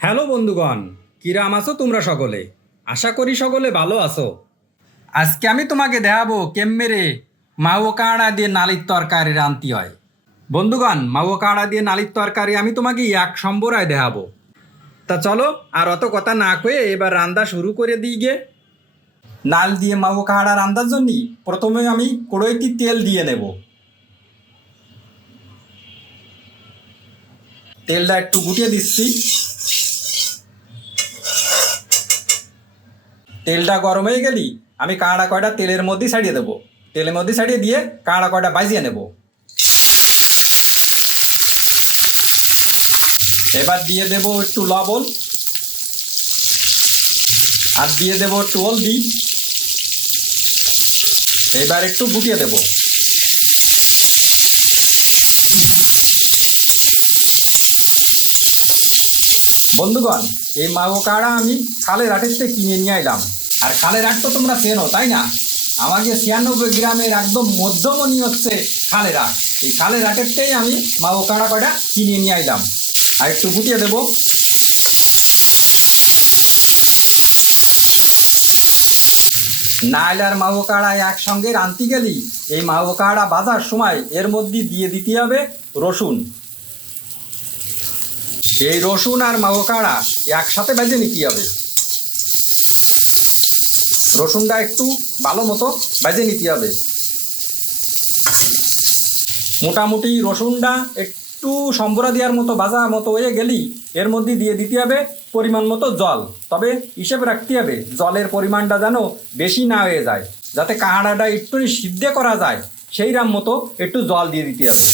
Hello বন্ধুগণ, কিরাম আছো তোমরা সকলে? আশা করি সকলে ভালো আছো। আজকে আমি তোমাকে দেখাবো কেম্মেরে মাও কাঁড়া দিয়ে নালির তরকারি রান্তি হয়। বন্ধুগণ মাও কাঁড়া দিয়ে নালির তরকারি আমি তোমাকে এক সম্বরায় দেখাবো। তা চলো, আর অত কথা না কয়ে এবার রান্না শুরু করে দিই গে। নাল দিয়ে মাও কাঁড়া রান্নার জন্য প্রথমে আমি কড়াইটি তেল দিয়ে নেব। তেলটা একটু গুটিয়ে দিচ্ছি। তেলটা গরম হয়ে গেলি, আমি কাঁড়া কয়টা তেলের মধ্যে ছাড়িয়ে দেবো। তেলের মধ্যে ছাড়িয়ে দিয়ে কাঁড়া কয়টা বাজিয়ে নেব। এবার দিয়ে দেব একটু লবণ, আর দিয়ে দেব একটু হলদি। এবার একটু গুটিয়ে দেব। বন্ধুগণ, এই মাগো কাড়া আমি খালের হাটের থেকে কিনে নিয়ে এলাম আর খালের হাট তো তোমরা চেনো, তাই না? আমাকে ছিয়ানব্বই গ্রামের একদম মধ্যমণি হচ্ছে খালের হাট এই খালের হাটের থেকেই আমি মাগো কাড়া কটা কিনে নিয়ে এলাম আর একটু গুটিয়ে দেবো। নাইল আর মাগো কাড়া একসঙ্গে রানতে গেলি। এই মাগো কাড়া বাজার সময় এর মধ্যে দিয়ে দিতে হবে রসুন। এই রসুন আর মাগো কাড়া একসাথে ভেজে নিতে হবে। রসুনটা একটু ভালো মতো ভেজে নিতে হবে। মোটামুটি রসুনটা একটু সম্বরা দেওয়ার মতো, ভাজা মতো হয়ে গেলি এর মধ্যে দিয়ে দিতে হবে পরিমাণ মতো জল। তবে হিসেবে রাখতে হবে, জলের পরিমাণটা যেন বেশি না হয়ে যায়, যাতে কাঁড়াটা একটু সিদ্ধ করা যায়, সেই রাম মতো একটু জল দিয়ে দিতে হবে।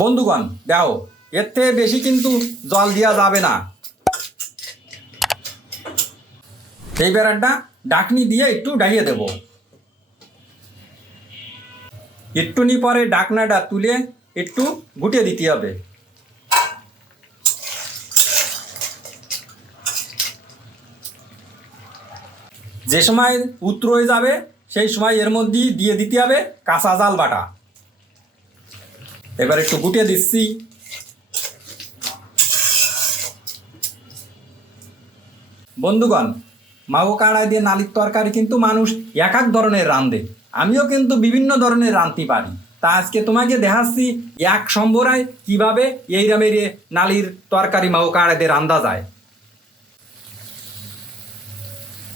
বন্ধুগণ, দেখো এর থেকে বেশি কিন্তু জল দেওয়া যাবে না। এই বেড়াটা ডাকনি দিয়ে একটু ডাইয়ে দেব। একটুনি পরে ডাকনাটা তুলে একটু গুটিয়ে দিতে হবে। যে সময় উত্তর হয়ে যাবে, সেই সময় এর মধ্যেই দিয়ে দিতে হবে কাঁচা জাল বাটা। এবার একটু গুটিয়ে দিচ্ছি। বন্ধুগণ, মাগো কাড়াই দিয়ে নালির তরকারি কিন্তু মানুষ এক এক ধরনের রান্ধে আমিও কিন্তু বিভিন্ন ধরনের রাঁধতে পারি। তা আজকে তোমাকে দেখাচ্ছি এক সম্বরায় কীভাবে এই রামের নালির তরকারি মাগো কাড়াই দিয়ে রান্ধা যায়।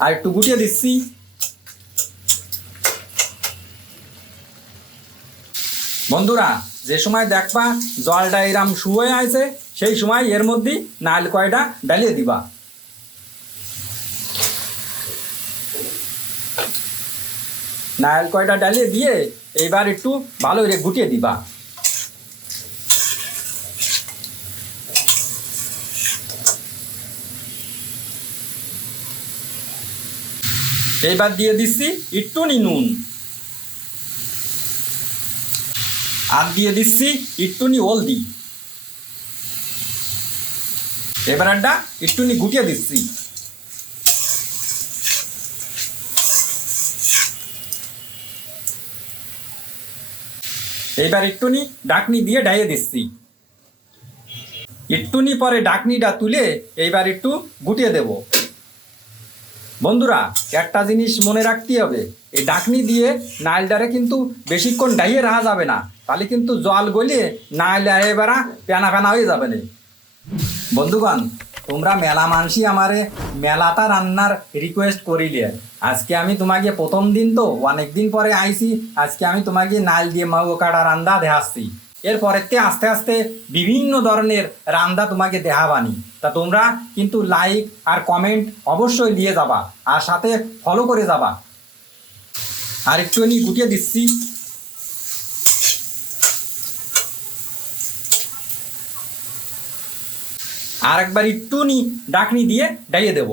আর একটু গুটিয়ে দিচ্ছি। বন্ধুরা, যে সময় দেখবা জলটা এরাম শুয়ে আছে, সেই সময় এর মধ্যে নাল কয়টা ডালিয়ে দিবা। নারকেল কয়টা ডালিয়ে দিয়ে এইবার একটু ভালো করে গুটিয়ে দিবা। এইবার দিয়ে দিচ্ছি একটুনি নুন। আর দিয়ে দিচ্ছি একটুনি হলদি। এবার একটা একটুনি গুটিয়ে দিচ্ছি। এইবার একটুনি ডাকনি দিয়ে ডাইয়ে দিচ্ছি। একটুনি পরে ডাকনিটা তুলে এইবার একটু গুটিয়ে দেব। বন্ধুরা, একটা জিনিস মনে রাখতে হবে, এই ডাকনি দিয়ে নাইলটারে কিন্তু বেশিক্ষণ ডাইয়ে রাখা যাবে না, তাহলে কিন্তু জল গলিয়ে নাইল এবারা প্যানা প্যানা হয়ে যাবে না। বন্ধুগণ, তোমরা মেলা মানসি আমারে মেলাটা রান্নার রিকোয়েস্ট করিলে। আজকে আমি তোমাকে প্রথম দিন তো, অনেক দিন পরে আইছি, আজকে আমি তোমাকে নাল দিয়ে মাগো কাটা রান্দা দেখাচ্ছি। এরপরেতে আস্তে আস্তে বিভিন্ন ধরনের রান্দা তোমাকে দেখাবানি। তা তোমরা কিন্তু লাইক আর কমেন্ট অবশ্যই দিয়ে যাবা, আর সাথে ফলো করে যাবা। আর একটুখানি গুটিয়ে দিচ্ছি। আর একবার একটুনি ডাকনি দিয়ে ডাইয়ে দেব।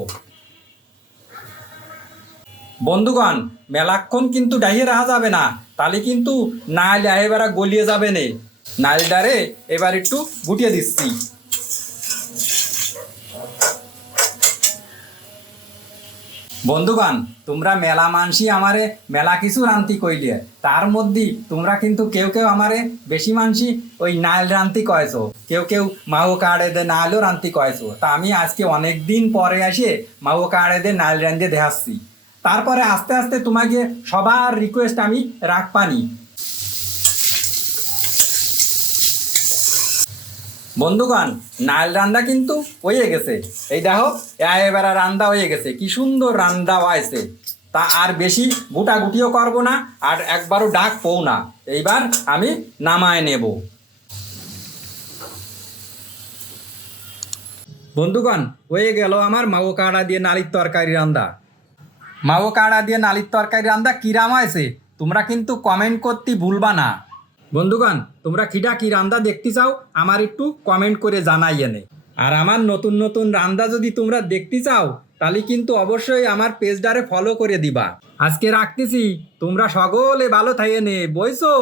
বন্ধুগণ, মেলাক্ষণ কিন্তু ডাইয়ে রাখা যাবে না। তাহলে কিন্তু নাইল এবার গলিয়ে যাবে নে। নাইলটারে এবার একটু গুটিয়ে দিচ্ছি। বন্ধুগণ, তোমরা মেলা মানসি আমারে মেলা কিছু রান্তি কইলে, তার মধ্যে তোমরা কিন্তু কেউ কেউ আমারে বেশি মানসি ওই নাইল রান্তি কয়েছ, কেউ কেউ মাও কাড়ে দে নাইলও রান্তি কয়েছো। তা আমি আজকে অনেক দিন পরে আসে মাও কাড়ে দে নাইল রান্ধে দেখাচ্ছি। তারপরে আস্তে আস্তে তোমাকে সবার রিকোয়েস্ট আমি রাখ বন্ধুগণ নাইল রান্দা কিন্তু হয়ে গেছে। এই দেখো এবার রান্দা হয়ে গেছে। কি সুন্দর রান্দা হয়েছে। তা আর বেশি গুটাগুটিও করব না, আর একবারও ডাক পৌ না। এইবার আমি নামায় নেব। বন্ধুগণ, হয়ে গেল আমার মাগো কাড়া দিয়ে নালির তরকারি রান্দা। মাগো কাড়া দিয়ে নালির তরকারি রান্দা কিরাম হয়েছে? তোমরা কিন্তু কমেন্ট করতে ভুলবা না। বন্ধুগণ, তোমরা কিটা কি রান্দা দেখতে চাও, আমার একটু কমেন্ট করে জানাই এনে। আর আমার নতুন নতুন রান্দা যদি তোমরা দেখতে চাও, তাহলে কিন্তু অবশ্যই আমার পেজডারে ফলো করে দিবা। আজকে রাখতেছি, তোমরা সকলে ভালো থাইয়ে নে বইছো?